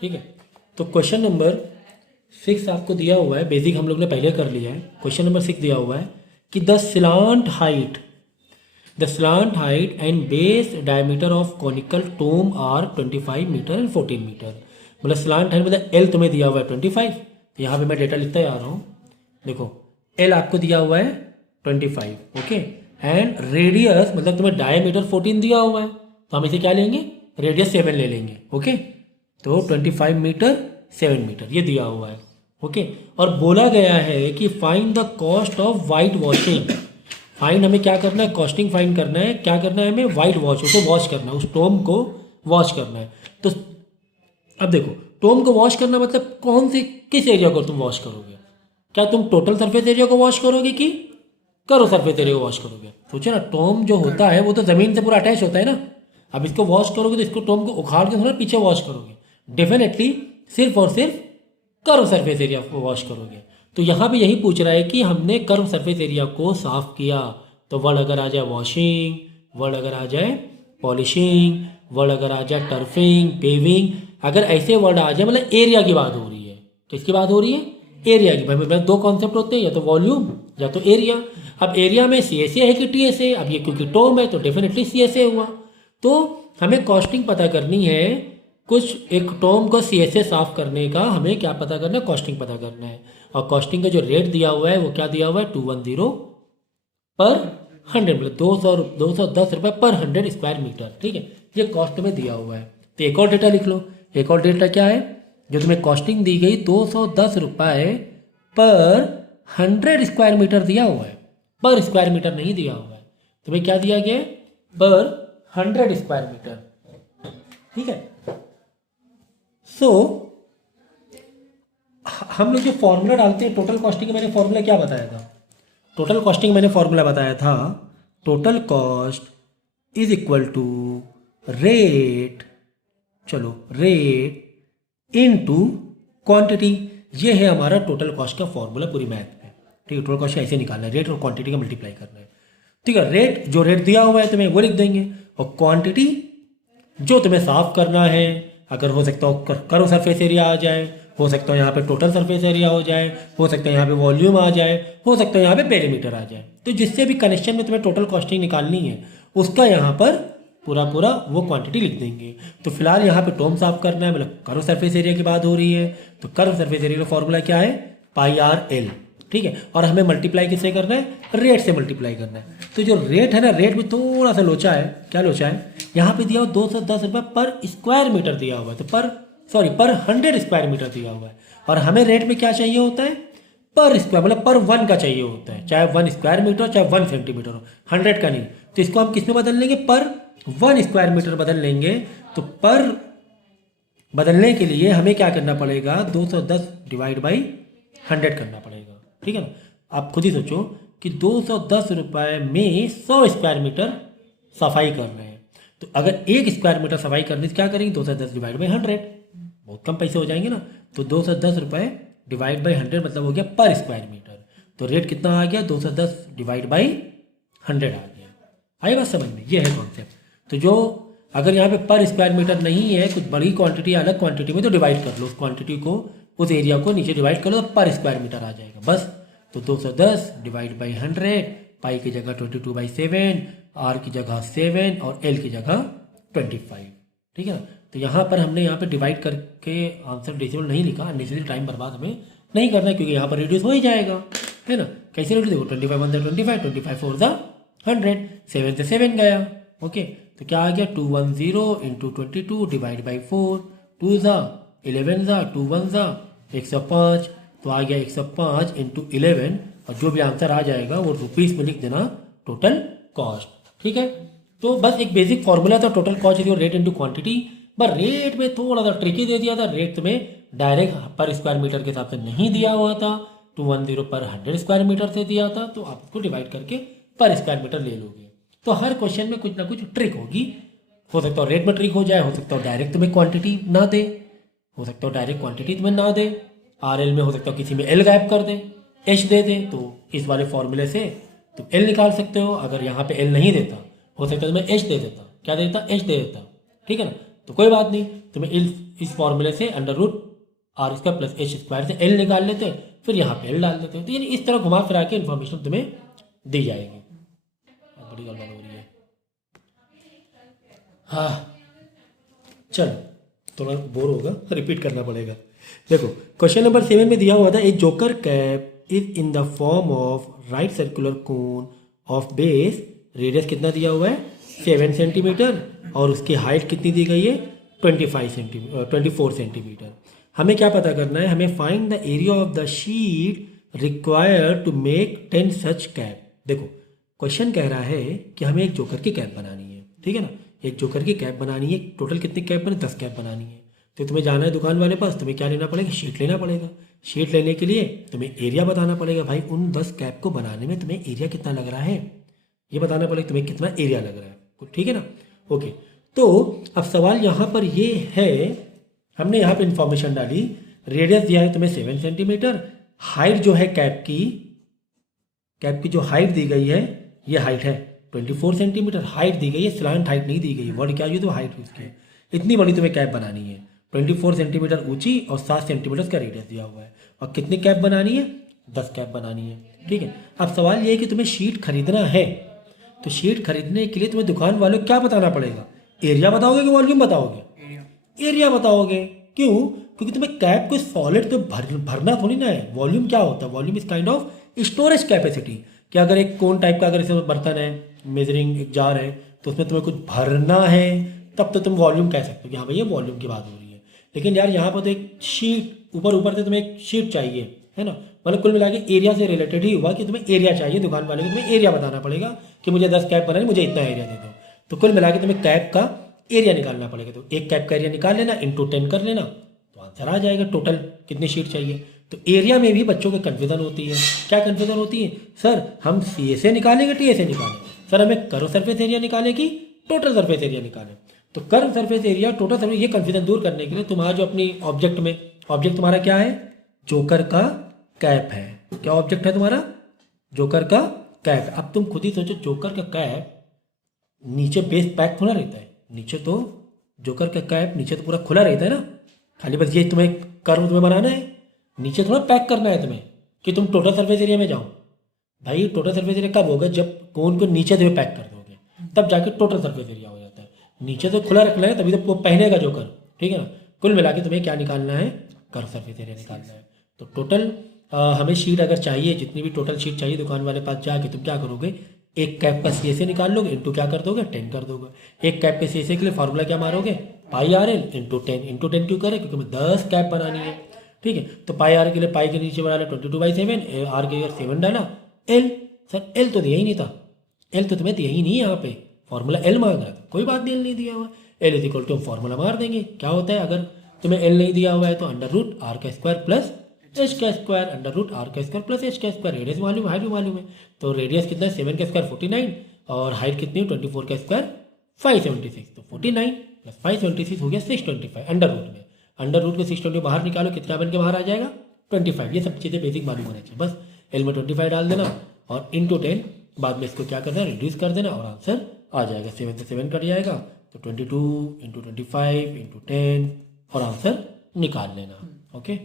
ठीक है। तो क्वेश्चन नंबर 6 आपको दिया हुआ है, बेसिक हम लोग ने पहले कर लिया है। क्वेश्चन नंबर 6 दिया हुआ है कि the slant height and base diameter of conical tomb are 25 metre and 14 metre. मतलब स्लांट हाइट मतलब एल तुम्हें दिया हुआ है 25, यहाँ पे मैं डेटा लिखता जा रहा हूँ। देखो एल आपको दिया हुआ है 25, ओके, एंड रेडियस मतलब तुम्हें डायमीटर 14 दिया हुआ है, तो हम इसे क्या लेंगे, रेडियस 7 ले लेंगे, ओके। तो 25 मीटर 7 मीटर ये दिया हुआ है, ओके। और बोला गया है कि find the cost of white washing. Find हमें क्या करना है, कॉस्टिंग फाइंड करना है। क्या करना है हमें, वाइट वॉश, उसको वॉश करना है, उस टोम को वॉश करना है। तो अब देखो टोम को वॉश करना मतलब कौन से किस एरिया को तुम वॉश करोगे, क्या तुम टोटल सरफेस एरिया को वॉश करोगे कि करो सरफेस एरिया को वॉश करोगे। सोचो ना, टोम जो होता है वो तो ज़मीन से पूरा अटैच होता है ना। अब इसको वॉश करोगे तो इसको टोम को उखाड़ के थोड़ा पीछे वॉश करोगे, डेफिनेटली सिर्फ और सिर्फ कर्व सरफेस एरिया को वॉश करोगे। तो यहाँ पे यही पूछ रहा है कि हमने कर्व सरफेस एरिया को साफ किया, तो वर्ड अगर आ जाए वॉशिंग, वर्ड अगर आ जाए पॉलिशिंग, वर्ड अगर आ जाए टर्फिंग, पेविंग, अगर ऐसे वर्ड आ जाए मतलब एरिया की बात हो रही है। किसकी बात हो रही है, एरिया की। भाई दो कॉन्सेप्ट होते हैं, या तो वॉल्यूम या तो एरिया। अब एरिया में सी एस ए है कि टी एस ए, अब ये क्योंकि टोम है तो डेफिनेटली सी एस ए हुआ। तो हमें कॉस्टिंग पता करनी है, कुछ एक टोम को सी एस ए साफ करने का हमें क्या पता करना है, कॉस्टिंग पता करना है। और कॉस्टिंग का जो रेट दिया हुआ है वो क्या दिया हुआ है, 210 पर 100, मतलब 210 रुपये पर 100 स्क्वायर मीटर, ठीक है। ये कॉस्ट में दिया हुआ है। तो एक और डेटा लिख लो। एक और डेटा क्या है, जो तुम्हें कॉस्टिंग दी गई 210 रुपये पर 100 स्क्वायर मीटर दिया हुआ है, पर स्क्वायर मीटर नहीं दिया हुआ है। तुम्हें क्या दिया गया है, पर 100 स्क्वायर मीटर, ठीक है। सो हम लोग जो फॉर्मूला डालते हैं टोटल कॉस्टिंग, मैंने फॉर्मूला क्या बताया था, टोटल कॉस्टिंग मैंने फॉर्मूला बताया था, total cost is equal to rate, चलो रेट इनटू क्वांटिटी। ये है हमारा टोटल कॉस्ट का फॉर्मूला पूरी मैथ में, ठीक है। टोटल कॉस्ट ऐसे निकालना है, रेट और क्वांटिटी का मल्टीप्लाई करना है, ठीक है। रेट जो रेट दिया हुआ है तुम्हें वो लिख देंगे, और क्वांटिटी जो तुम्हें साफ करना है, अगर हो सकता हो करो सरफेस एरिया आ जाए, हो सकता है यहाँ पे टोटल सरफेस एरिया हो जाए, हो सकता है यहाँ पे वॉल्यूम आ जाए, हो सकता है यहाँ पे पेरीमीटर आ जाए। तो जिससे भी कनेक्शन में तुम्हें टोटल कॉस्टिंग निकालनी है उसका यहाँ पर पूरा पूरा वो क्वांटिटी लिख देंगे। तो फिलहाल यहाँ पे टोम साफ करना है, मतलब कर्व सरफेस एरिया की बात हो रही है, तो कर्व सरफेस एरिया का फॉर्मूला क्या है, पाई आर एल, ठीक है। और हमें मल्टीप्लाई किससे करना है, रेट से मल्टीप्लाई करना है। तो जो रेट है ना, रेट में थोड़ा सा लोचा है। क्या लोचा है, यहाँ पे दिया हुआ 210 रुपये पर स्क्वायर मीटर दिया हुआ है, तो पर 100 स्क्वायर मीटर दिया हुआ है। और हमें रेट में क्या चाहिए होता है, पर स्क्वायर, मतलब पर 1 का चाहिए होता है, चाहे 1 स्क्वायर मीटर हो चाहे 1 सेंटीमीटर हो, 100 का नहीं। तो इसको हम किस में बदल लेंगे, पर 1 स्क्वायर मीटर बदल लेंगे। तो पर बदलने के लिए हमें क्या करना पड़ेगा, 210 डिवाइड बाई 100 करना पड़ेगा, ठीक है ना। आप खुद ही सोचो कि 210 रुपये में 100 स्क्वायर मीटर सफाई कर रहे हैं, तो अगर 1 स्क्वायर मीटर सफाई करनी तो क्या करेंगे, 210 डिवाइड बाई 100, बहुत कम पैसे हो जाएंगे ना। तो 210 रुपये डिवाइड बाई 100 मतलब हो गया पर स्क्वायर मीटर। तो रेट कितना आ गया, 210 डिवाइड बाई 100 आ गया। आई बात समझ में, ये है कॉन्सेप्ट। तो जो अगर यहाँ पे पर स्क्वायर मीटर नहीं है, कुछ बड़ी क्वांटिटी अलग क्वांटिटी में, तो डिवाइड कर लो उस क्वांटिटी को, उस एरिया को नीचे डिवाइड कर लो, तो पर स्क्वायर मीटर आ जाएगा बस। तो 210 डिवाइड बाई 100, पाई की जगह 22/7, आर की जगह 7 और एल की जगह 25, ठीक है ना। तो यहाँ पर हमने यहाँ पे डिवाइड करके आंसर डेसिमल नहीं लिखा, अननेसेसरी टाइम बर्बाद हमें नहीं करना है, क्योंकि यहाँ पर रिड्यूस हो ही जाएगा, है ना। कैसे रिड्यूस, देखो 25 1 25, 25 4 100, 7 से 7 गया, ओके। तो क्या आ गया, 210 इंटू 22 डिवाइड बाई 4, 2 11 2 1 105, तो आ गया 105 इंटू 11, और जो भी आंसर आ जाएगा वो रुपीज़ में लिख देना टोटल कॉस्ट, ठीक है। तो बस एक बेसिक फॉर्मूला था, total cost is rate into quantity. पर रेट में थोड़ा सा ट्रिकी दे दिया था, रेट में डायरेक्ट पर स्क्वायर मीटर के हिसाब से नहीं दिया हुआ था, 210 पर 100 स्क्वायर मीटर से दिया था, तो आप उसको डिवाइड करके पर स्क्वायर मीटर ले लोगे। तो हर क्वेश्चन में कुछ ना कुछ ट्रिक होगी, हो सकता है रेट में ट्रिक हो जाए, हो सकता है डायरेक्ट तुम्हें क्वांटिटी ना दे, हो सकता है डायरेक्ट क्वांटिटी तुम्हें ना दे, आर एल में हो सकता है किसी में एल गायब कर दे, एच दे दे, तो इस वाले फॉर्मूले से तुम एल निकाल सकते हो। अगर यहाँ पे एल नहीं देता, हो सकता है तुम्हें एच दे देता, क्या देता, एच दे देता, ठीक है ना। तो कोई बात नहीं, तुम्हें इस फॉर्मूले से under root r square plus h square से एल निकाल लेते हैं, फिर यहाँ पे एल डाल देते हैं। तो यानी इस तरह घुमा फिरा के इन्फॉर्मेशन तुम्हें दी जाएगी। बड़ी गड़बड़ हो रही है। हाँ चल, थोड़ा बोर होगा, रिपीट करना पड़ेगा। देखो क्वेश्चन नंबर 7 में दिया हुआ था, a joker cap is in the form of right circular cone of base, radius कितना दिया हुआ है 7 सेंटीमीटर और उसकी हाइट कितनी दी गई है 24 सेंटीमीटर। हमें क्या पता करना है, हमें find the area of the sheet required to make 10 such cap. देखो क्वेश्चन कह रहा है कि हमें एक जोकर की कैप बनानी है, ठीक है ना, एक जोकर की कैप बनानी है। टोटल कितनी कैप बने 10 कैप बनानी है। तो तुम्हें जाना है दुकान वाले पास, तुम्हें क्या लेना पड़ेगा, शीट लेना पड़ेगा। शीट लेने के लिए तुम्हें एरिया बताना पड़ेगा, भाई उन 10 कैप को बनाने में तुम्हें एरिया कितना लग रहा है, ये बताना पड़ेगा तुम्हें कितना एरिया लग रहा है, ठीक है ना। ओके, तो अब सवाल यहाँ पर ये है, हमने यहाँ पे इंफॉर्मेशन डाली, रेडियस दिया है तुम्हें 7 सेंटीमीटर, हाइट जो है कैप की जो हाइट दी गई है, ये हाइट है 24 सेंटीमीटर, हाइट दी गई है, स्लांट हाइट नहीं दी गई है, वर्ड क्या, ये तो हाइट उसकी है। इतनी बड़ी तुम्हें कैप बनानी है, 24 सेंटीमीटर ऊंची और 7 सेंटीमीटर का रेडियस दिया हुआ है। और कितनी कैप बनानी है 10 कैप बनानी है, ठीक है। अब सवाल ये है कि तुम्हें शीट खरीदना है, तो शीट खरीदने के लिए तुम्हें दुकान वालों को क्या बताना पड़ेगा, एरिया बताओगे कि वॉल्यूम बताओगे, एरिया बताओगे। क्यों, क्योंकि तुम्हें कैप को सॉलिड तो भरना थोड़ी ना है। वॉल्यूम क्या होता है, volume is kind of storage capacity, कि अगर एक कोन टाइप का अगर इसमें बर्तन है, मेजरिंग एक जार है, तो उसमें तुम्हें कुछ भरना है, तब तो तुम वॉल्यूम कह सकते हो कि हाँ भैया वॉल्यूम की बात हो रही है। लेकिन यार यहाँ पर तो एक शीट ऊपर से तुम्हें एक शीट चाहिए, है ना, मतलब कुल मिला के एरिया से रिलेटेड ही हुआ कि तुम्हें एरिया चाहिए। दुकान वाले को तुम्हें एरिया बताना पड़ेगा कि मुझे 10 कैप बनानी, मुझे इतना एरिया दे दो। तो कुल मिला के तुम्हें कैप का एरिया निकालना पड़ेगा। तो एक कैप का एरिया निकाल लेना, इंटू 10 कर लेना, तो आंसर आ जाएगा टोटल कितनी शीट चाहिए। तो एरिया में भी बच्चों को कन्फ्यूजन होती है। क्या कन्फ्यूजन होती है, सर हम सी ए से निकालेंगे टी ए से निकालें, सर हमें कर्व सरफेस एरिया निकाले कि टोटल सरफेस एरिया निकालें। तो curve surface area, total surface, ये कन्फ्यूजन दूर करने के लिए तुम्हारा जो अपनी ऑब्जेक्ट में, ऑब्जेक्ट तुम्हारा क्या है, जोकर का कैप है। क्या ऑब्जेक्ट है तुम्हारा, जोकर का कैप। अब तुम खुद ही सोचो, जोकर का कैप नीचे बेस पैक थोड़ा रहता है, नीचे तो जोकर का कैप नीचे तो पूरा खुला रहता है ना, खाली बस ये तुम्हें कर्व तुम्हें बनाना है, नीचे थोड़ा पैक करना है तुम्हें कि तुम टोटल सरफेस एरिया में जाओ। भाई टोटल सरफेस एरिया कब होगा, जब कोन को नीचे तुम्हें पैक कर दोगे, तब जाके टोटल सरफेस एरिया हो जाता है। नीचे तो खुला रखना है, तभी तो पहनेगा जोकर, ठीक है ना। कुल मिला के तुम्हें क्या निकालना है, कर्व सरफेस एरिया निकालना है। तो टोटल हमें शीट अगर चाहिए, जितनी भी टोटल शीट चाहिए, दुकान वाले पास जाके तुम क्या करोगे, एक कैप का सी से निकाल लोगे, इंटू क्या कर दोगे 10 कर दोगे। एक कैप के सी के लिए फार्मूला क्या मारोगे, पाई आर एल इंटू 10। इंटू 10 क्यों करें, क्योंकि हमें 10 कैप बनानी है, ठीक है। तो पाई आर के लिए पाई के नीचे बना 22/7, आर के 7 डाला, एल, सर एल तो दिया ही नहीं था, एल तो तुम्हें दिया ही नहीं है, यहाँ पे फॉर्मूला एल मांग रहा था, कोई बात नहीं, एल नहीं दिया हुआ, एल इज इक्वल टू हम फॉर्मूला मार देंगे। क्या होता है, अगर तुम्हें एल नहीं दिया हुआ है तो अंडर रूट आर का स्क्वायर प्लस एच का स्क्वायर, अंडर रूट आर का स्क्वायर प्लस एच का स्क्वायर। रेडियस मालूम, हाइट भी मालूम है, तो रेडियस कितना है 7 का स्क्वायर 49 और हाइट कितनी है 24 का स्क्वायर 576। तो 49 प्लस 576 हो गया 625 अंडर रूट में। अंडर रूट को 620 बाहर निकालो, कितना बन के बाहर आ जाएगा 25। ये सब चीज़ें बेसिक मालूम होना चाहिए, बस एल में 25 डाल देना और इंटू 10, बाद में इसको क्या करना है रिड्यूस कर देना और आंसर आ जाएगा। 7 से 7 कट जाएगा, तो 22 इंटू 25 इंटू 10 और आंसर निकाल लेना। ओके।